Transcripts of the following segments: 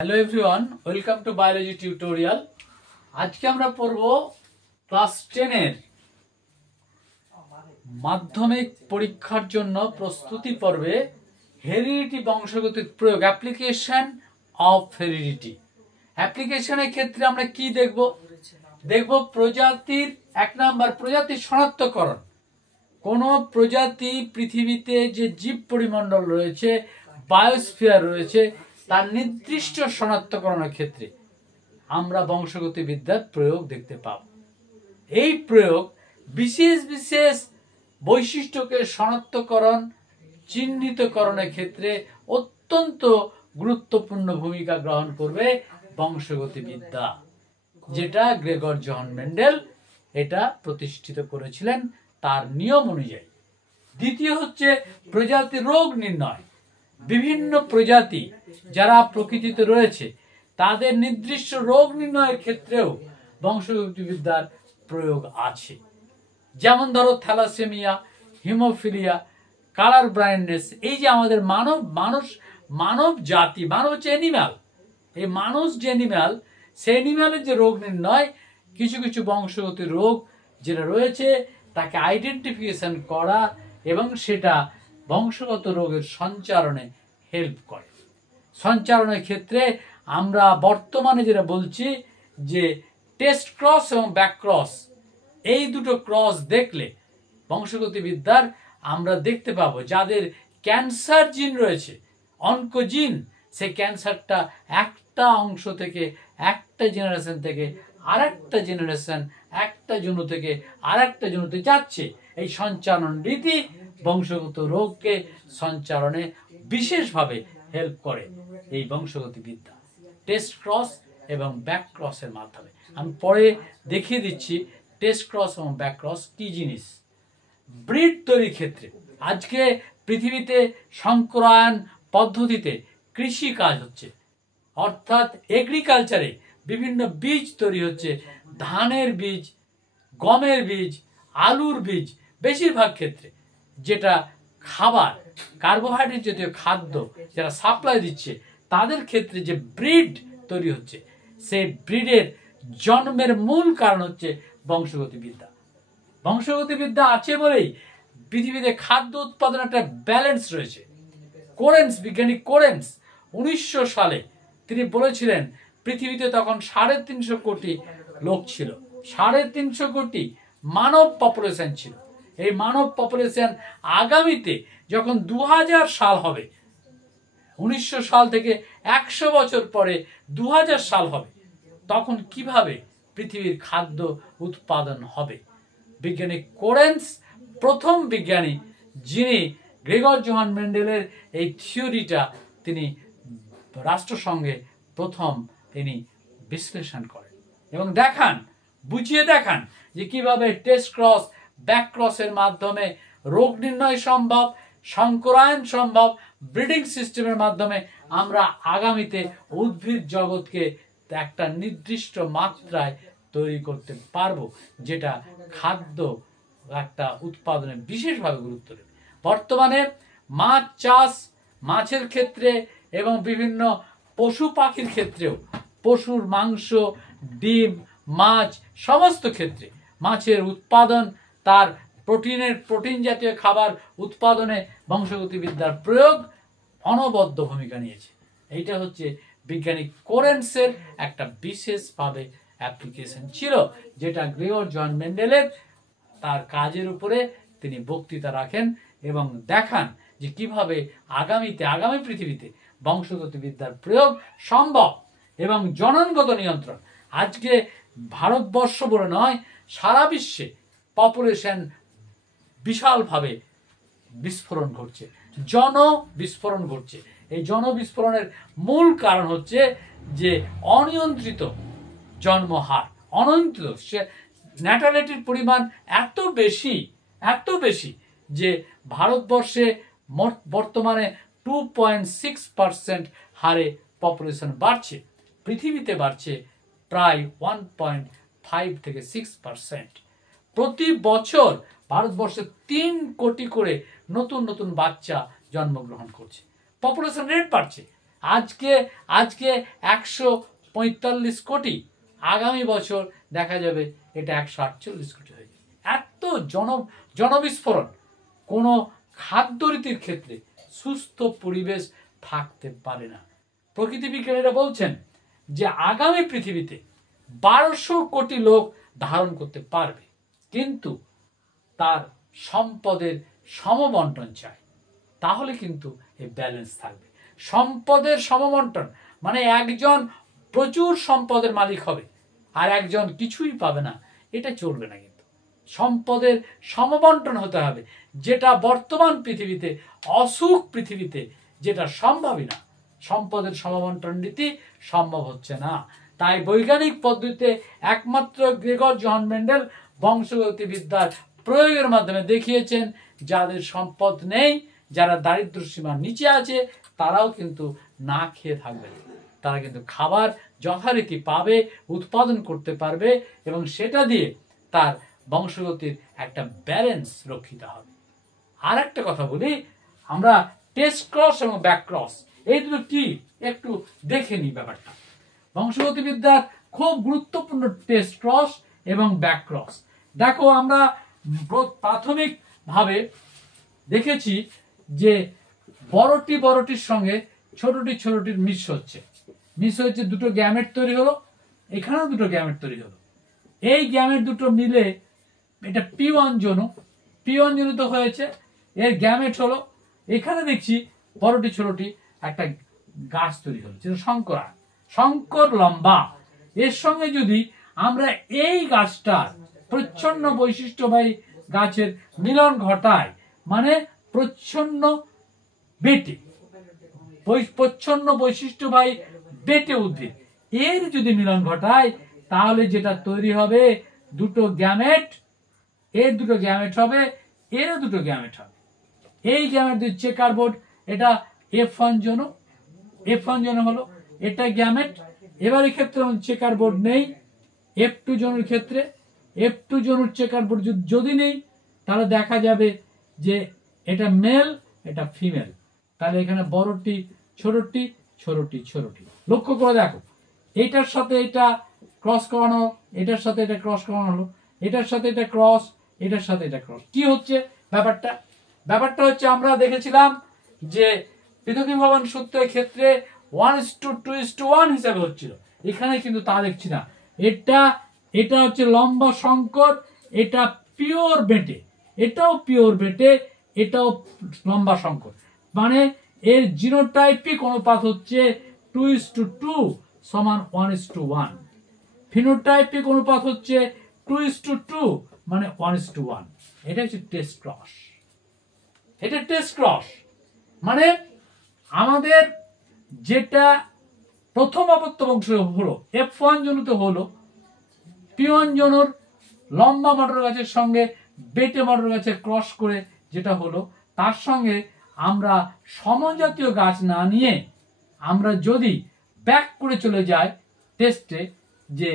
Hello everyone, welcome to biology tutorial. আজকে আমরা পড়ব ক্লাস 10 এর মাধ্যমিক পরীক্ষার জন্য প্রস্তুতি পর্বে হেরিডিটি বংশগতির প্রয়োগ, অ্যাপ্লিকেশন অফ হেরিডিটি। অ্যাপ্লিকেশনের ক্ষেত্রে আমরা কি দেখব প্রজাতির 1 নাম্বার প্রজাতির শনাক্তকরণ। কোন প্রজাতি পৃথিবীতে যে জীব পরিমণ্ডল রয়েছে, বায়োস্ফিয়ার রয়েছে, তার নির্দিষ্ট শনাক্তকরণের ক্ষেত্রে আমরা বংশগতিবিদ্যার প্রয়োগ দেখতে পাব। এই প্রয়োগ বিশেষ বিশেষ বৈশিষ্ট্যকে শনাক্তকরণ চিহ্নিতকরণের ক্ষেত্রে অত্যন্ত গুরুত্বপূর্ণ ভূমিকা গ্রহণ করবে বংশগতিবিদ্যা, যেটা গ্রেগর জোহান মেন্ডেল এটা প্রতিষ্ঠিত করেছিলেন তার নিয়ম অনুযায়ী। দ্বিতীয় হচ্ছে প্রজাতি রোগ নির্ণয়। বিভিন্ন প্রজাতি যারা প্রকৃতিতে রয়েছে তাদের নির্দিষ্ট রোগ নির্ণয়ের ক্ষেত্রেও বংশগতিবিদ্যার প্রয়োগ আছে। যেমন ধরো থ্যালাসেমিয়া, হিমোফিলিয়া, কালার ব্লাইন্ডনেস। এই যে আমাদের মানব জাতি, মানব হচ্ছে অ্যানিম্যাল, এই মানুষ যে অ্যানিম্যাল, সেই অ্যানিম্যালের যে রোগ নির্ণয়, কিছু কিছু বংশগত রোগ যেটা রয়েছে তাকে আইডেন্টিফিকেশন করা এবং সেটা বংশগত রোগের সঞ্চারণে হেল্প করে। সঞ্চারণের ক্ষেত্রে আমরা বর্তমানে যেটা বলছি যে টেস্ট ক্রস এবং ব্যাক ক্রস, এই দুটো ক্রস দেখলে বংশগতিবিদ্যার আমরা দেখতে পাবো যাদের ক্যান্সার জিন রয়েছে, অনকোজিন, সেই ক্যান্সারটা একটা অংশ থেকে, একটা জেনারেশন থেকে আরেকটা জেনারেশন, একটা জনু থেকে আরেকটা জনুতে যাচ্ছে। এই সঞ্চারণ রীতি বংশগত রোগকে সঞ্চারণে বিশেষভাবে হেল্প করে এই বংশগতিবিদ্যা টেস্ট ক্রস এবং ব্যাক ক্রসের মাধ্যমে। আমি পরে দেখিয়ে দিচ্ছি টেস্ট ক্রস এবং ব্যাক ক্রস কি জিনিস। ব্রিড তৈরির ক্ষেত্রে আজকে পৃথিবীতে সংকরায়ন পদ্ধতিতে কৃষি কাজ হচ্ছে, অর্থাৎ এগ্রিকালচারে বিভিন্ন বীজ তৈরি হচ্ছে। ধানের বীজ, গমের বীজ, আলুর বীজ, বেশিরভাগ ক্ষেত্রে যেটা খাবার কার্বোহাইড্রেট জাতীয় খাদ্য যারা সাপ্লাই দিচ্ছে তাদের ক্ষেত্রে যে ব্রিড তৈরি হচ্ছে, সেই ব্রিডের জন্মের মূল কারণ হচ্ছে বংশগতিবিদ্যা। বংশগতিবিদ্যা আছে বলেই পৃথিবীতে খাদ্য উৎপাদন একটা ব্যালেন্স রয়েছে। কোরেন্স, বিজ্ঞানী কোরেন্স 1900 সালে তিনি বলেছিলেন পৃথিবীতে তখন 350 কোটি লোক ছিল, 350 কোটি মানব পপুলেশন ছিল। এই মানব পপুলেশন আগামীতে যখন 2000 সাল হবে, 1900 সাল থেকে 100 বছর পরে 2000 সাল হবে, তখন কিভাবে পৃথিবীর খাদ্য উৎপাদন হবে। বিজ্ঞানী কোরেন্স প্রথম বিজ্ঞানী যিনি গ্রেগর জোহান মেন্ডেলের এই থিওরিটা তিনি রাষ্ট্রসংঘে প্রথম তিনি বিশ্লেষণ করেন এবং বুঝিয়ে দেখান যে কিভাবে টেস্ট ক্রস ব্যাক ক্রসের মাধ্যমে রোগ নির্ণয় সম্ভব, সংকরায়ন সম্ভব, ব্রিডিং সিস্টেমের মাধ্যমে আমরা আগামীতে উদ্ভিদ জগৎকে একটা নির্দিষ্ট মাত্রায় তৈরি করতে পারবো, যেটা খাদ্য একটা উৎপাদনে বিশেষভাবে গুরুত্ব দেবে। বর্তমানে মাছ চাষ, মাছের ক্ষেত্রে এবং বিভিন্ন পশু পাখির ক্ষেত্রেও, পশুর মাংস, ডিম, মাছ, সমস্ত ক্ষেত্রে মাছের উৎপাদন, তার প্রোটিন জাতীয় খাবার উৎপাদনে বংশগতিবিদ্যার প্রয়োগ অনবদ্য ভূমিকা নিয়েছে। এইটা হচ্ছে বিজ্ঞানী কোরেন্সের একটা বিশেষভাবে অ্যাপ্লিকেশন ছিল, যেটা গ্রেগর জোহান মেন্ডেলের তার কাজের উপরে তিনি বক্তৃতা রাখেন এবং দেখান যে কিভাবে আগামী পৃথিবীতে বংশগতিবিদ্যার প্রয়োগ সম্ভব এবং জননগত নিয়ন্ত্রণ। আজকে ভারতবর্ষ বলে নয়, সারা বিশ্বে পপুলেশন বিশালভাবে বিস্ফোরণ ঘটছে, জনবিস্ফোরণ ঘটছে। এই জনবিস্ফোরণের মূল কারণ হচ্ছে যে অনিয়ন্ত্রিত জন্মহার, অনিয়ন্ত্রিত ন্যাটালিটির পরিমাণ এত বেশি যে ভারতবর্ষে বর্তমানে 2.6% হারে পপুলেশন বাড়ছে, পৃথিবীতে বাড়ছে প্রায় 1.5 থেকে 6%। প্রতি বছর ভারতবর্ষে 3 কোটি করে নতুন নতুন বাচ্চা জন্মগ্রহণ করছে, পপুলেশন রেট বাড়ছে। আজকে আজকে 145 কোটি, আগামী বছর দেখা যাবে এটা 148 কোটি হয়ে যাবে। এত জনবিস্ফোরণ। কোনো খাদ্যরীতির ক্ষেত্রে সুস্থ পরিবেশ থাকতে পারে না। প্রকৃতি বিজ্ঞানীরা বলছেন যে আগামী পৃথিবীতে 1200 কোটি লোক ধারণ করতে পারবে, কিন্তু তার সম্পদের সমবন্টন চাই, তাহলে কিন্তু এই ব্যালেন্স থাকবে। সম্পদের সমবন্টন মানে একজন প্রচুর সম্পদের মালিক হবে আর একজন কিছুই পাবে না, এটা চলবে না। কিন্তু সম্পদের সমবন্টন হতে হবে, যেটা বর্তমান পৃথিবীতে, অসুখ পৃথিবীতে যেটা সম্ভবই না। সম্পদের সমবন্টন নীতি সম্ভব হচ্ছে না। তাই বৈজ্ঞানিক পদ্ধতিতে একমাত্র গ্রেগর জোহান মেন্ডেল বংশগতিবিদ্যার প্রয়োগের মাধ্যমে দেখিয়েছেন যাদের সম্পদ নেই, যারা দারিদ্র সীমার নিচে আছে, তারাও কিন্তু না খেয়ে থাকবে, তারা কিন্তু খাবার যথারীতি পাবে, উৎপাদন করতে পারবে এবং সেটা দিয়ে তার বংশগতির একটা ব্যালেন্স রক্ষিত হবে। আর একটা কথা বলি, আমরা টেস্ট ক্রস এবং ব্যাক ক্রস এই দুটো কি একটু দেখে নিই ব্যাপারটা। বংশগতিবিদ্যার খুব গুরুত্বপূর্ণ টেস্ট ক্রস এবং ব্যাক ক্রস। দেখো, আমরা প্রাথমিকভাবে দেখেছি যে বড়টির সঙ্গে ছোটটির মিস হচ্ছে, দুটো গ্যামেট তৈরি হলো, এখানেও দুটো গ্যামেট তৈরি হলো। এই গ্যামেট দুটো মিলে এটা P1 জনুত হয়েছে, এর গ্যামেট হলো। এখানে দেখছি বড়টি একটা গাছ তৈরি হলো, যেটা শঙ্কর লম্বা। এর সঙ্গে যদি আমরা এই গাছটার প্রচ্ছন্ন বৈশিষ্ট্যবাহী গাছের মিলন ঘটায়, মানে প্রচ্ছন্ন বৈশিষ্ট্যবাহী বেটে উদ্ভিদ, এর যদি মিলন ঘটায়, তাহলে যেটা তৈরি হবে দুটো গ্যামেট, এর দুটো গ্যামেট হবে, এরও দুটো গ্যামেট হবে। এই গ্যামেট দুই চেকার বোর্ড, এটা F1 জনু হলো, এটা গ্যামেট। এবার এক্ষেত্রে চেকার বোর্ড নেই, F2 জনুর ক্ষেত্রে F2 জনুর চেকার বোর্ড যদি নেই, তাহলে দেখা যাবে যে এটা মেল, এটা ফিমেল। তাহলে এখানে বড়টি ছোটটি। লক্ষ্য করে দেখো, এইটার সাথে এটা ক্রস করানো, এটার সাথে এটা ক্রস করানো হলো, এটার সাথে এটা ক্রস, এটার সাথে এটা ক্রস। কি হচ্ছে ব্যাপারটা হচ্ছে, আমরা দেখেছিলাম যে পৃথকীভবন সূত্রের ক্ষেত্রে 1:2:1 হিসাবে হচ্ছিল, এখানে কিন্তু তা দেখছি না। এটা হচ্ছে লম্বা শঙ্কর, এটা পিওর বেটে, এটাও পিওর বেটে, এটাও লম্বা শঙ্কর। মানে এর জিনোটাইপিক অনুপাত হচ্ছে 2:2 সমান 1:1। ফিনোটাইপিক অনুপাত হচ্ছে 2:2 মানে 1:1। এটা হচ্ছে টেস্ট ক্রস। এটা টেস্ট ক্রস মানে আমাদের যেটা প্রথম অপত্য বংশ হলো F1 জনুতে হলো, P1 জনুর লম্বা মটর গাছের সঙ্গে বেটে মটর গাছের ক্রস করে যেটা হলো, তার সঙ্গে আমরা সমজাতীয় গাছ না নিয়ে আমরা যদি ব্যাক করে চলে যাই টেস্টে, যে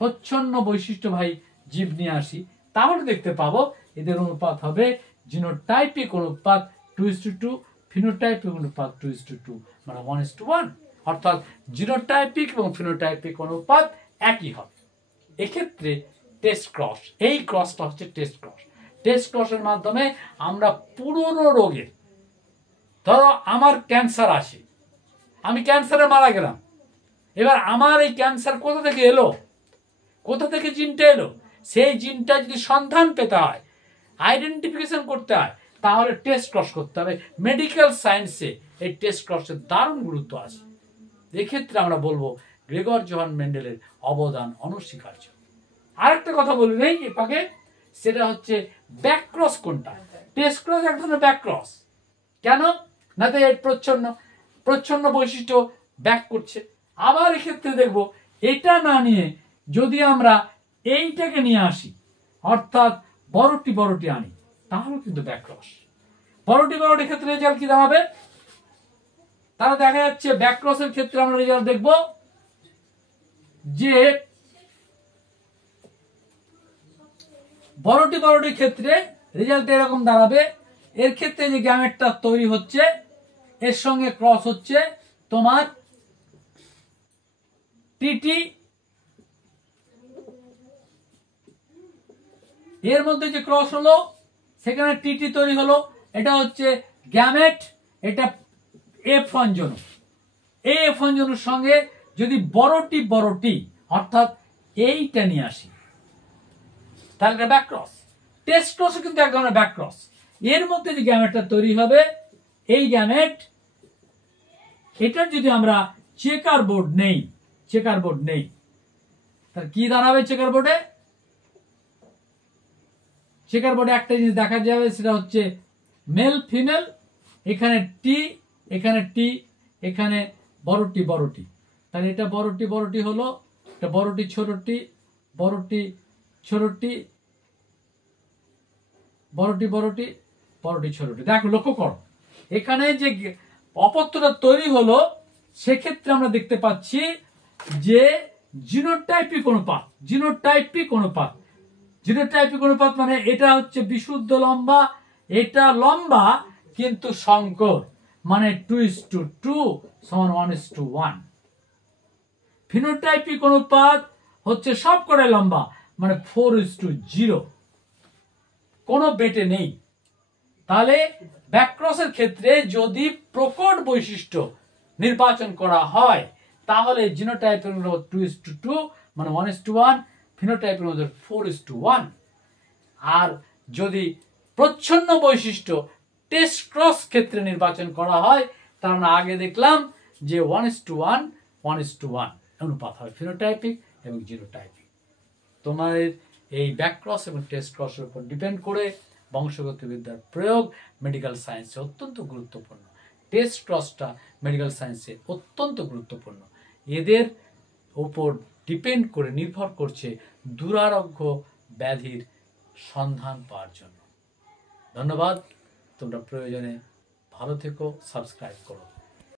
প্রচ্ছন্ন বৈশিষ্ট্যবাহী জীব নিয়ে আসি, তাহলে দেখতে পাবো এদের অনুপাত হবে জিনোটাইপিক অনুপাত 2:2, ফিনোটাইপিক অনুপাত 2:2 মানে 1:1। অর্থাৎ জিনোটাইপিক এবং ফিনোটাইপিক অনুপাত একই হবে। এক্ষেত্রে টেস্ট ক্রস, এই ক্রসটা হচ্ছে টেস্ট ক্রস। টেস্ট ক্রসের মাধ্যমে আমরা পুরনো রোগের, ধরো আমার ক্যান্সার আসে, আমি ক্যান্সারে মারা গেলাম, এবার আমার এই ক্যান্সার কোথা থেকে এলো, কোথা থেকে জিনটা এলো, সেই জিনটা যদি সন্ধান পেতে হয়, আইডেন্টিফিকেশন করতে হয়, তাহলে টেস্ট ক্রস করতে হবে। মেডিকেল সায়েন্সে এই টেস্ট ক্রসের দারুণ গুরুত্ব আছে। এক্ষেত্রে আমরা বলবো গ্রেগর জোহান মেন্ডেলের অবদান অনস্বীকার্য। আরেকটা কথা বলি নেই এ পাকে, সেটা হচ্ছে ব্যাক ক্রস কোনটা। টেস্ট ক্রস এক ধরনের ব্যাক ক্রস। কেন না, তো এর প্রচ্ছন্ন বৈশিষ্ট্য ব্যাক করছে। আবার এক্ষেত্রে দেখবো এটা না নিয়ে যদি আমরা এইটাকে নিয়ে আসি, অর্থাৎ বড়টি আনি, তাহলে কিন্তু ব্যাক ক্রস। বড়টি ক্ষেত্রে রেজাল্ট কি দাঁড়াবে, তাহলে দেখা যাচ্ছে ব্যাক ক্রসের ক্ষেত্রে আমরা রেজাল্ট দেখব যে বড়টির ক্ষেত্রে রেজাল্ট এরকম দাঁড়াবে। এর ক্ষেত্রে যে গ্যামেটটা তৈরি হচ্ছে, এর সঙ্গে ক্রস হচ্ছে, তোমার টিটি, এর মধ্যে যে ক্রস হলো সেখানে টিটি তৈরি হলো, এটা হচ্ছে গ্যামেট, এটা F1 জনু। এই F1 জনুর সঙ্গে যদি বড়টি অর্থাৎ এইটা নিয়ে আসি তাহলে এটা ব্যাকক্রস। টেস্ট ক্রসও কিন্তু এক ধরনের ব্যাকক্রস। এর মধ্যে যে গ্যামেটটা তৈরি হবে, এই গ্যামেট, এটার যদি আমরা চেকার বোর্ড নেই তাহলে কি দাঁড়াবে চেকার বোর্ডে? চেকার বোর্ডে একটা জিনিস দেখা যাবে, সেটা হচ্ছে মেল ফিমেল, এখানে টি, এখানে টি, এখানে বড়টি। তাহলে এটা বড়টি হলো, এটা বড়টি ছোটটি, বড়টি ছোটটি, বড়টি ছোটটি। দেখো লক্ষ্য করো, এখানে যে অপত্যটা তৈরি হলো সেক্ষেত্রে আমরা দেখতে পাচ্ছি যে জিনোটাইপিক অনুপাত মানে এটা হচ্ছে বিশুদ্ধ লম্বা, এটা লম্বা কিন্তু সংকর, মানে 2:2 সমান 1:1। ফিনোটাইপিক অনুপাত হচ্ছে সবকটাই লম্বা, মানে 4:0, কোনো বেটে নেই। তাহলে ব্যাকক্রসের ক্ষেত্রে যদি প্রকট বৈশিষ্ট্য নির্বাচন করা হয় তাহলে জিনোটাইপের হলো 2:2 মানে 1:1, ফিনোটাইপের মধ্যে 4:1। আর যদি প্রচ্ছন্ন বৈশিষ্ট্য টেস্ট ক্রস ক্ষেত্রে নির্বাচন করা হয় তার আমরা আগে দেখলাম যে 1:1 অনুপাত হয় ফিনোটাইপিক এবং জিনোটাইপিক। তোমাদের এই ব্যাকক্রস এবং টেস্ট ক্রসের উপর ডিপেন্ড করে বংশগত বিদ্যার প্রয়োগ মেডিকেল সায়েন্সে অত্যন্ত গুরুত্বপূর্ণ। টেস্ট ক্রসটা মেডিকেল সায়েন্সে অত্যন্ত গুরুত্বপূর্ণ। এদের উপর ডিপেন্ড করে নির্ভর করছে দুরারোগ্য ব্যাধির সন্ধান পাওয়ার জন্য। ধন্যবাদ। তোমরা প্রয়োজনে ভালো থেকো, সাবস্ক্রাইব করো।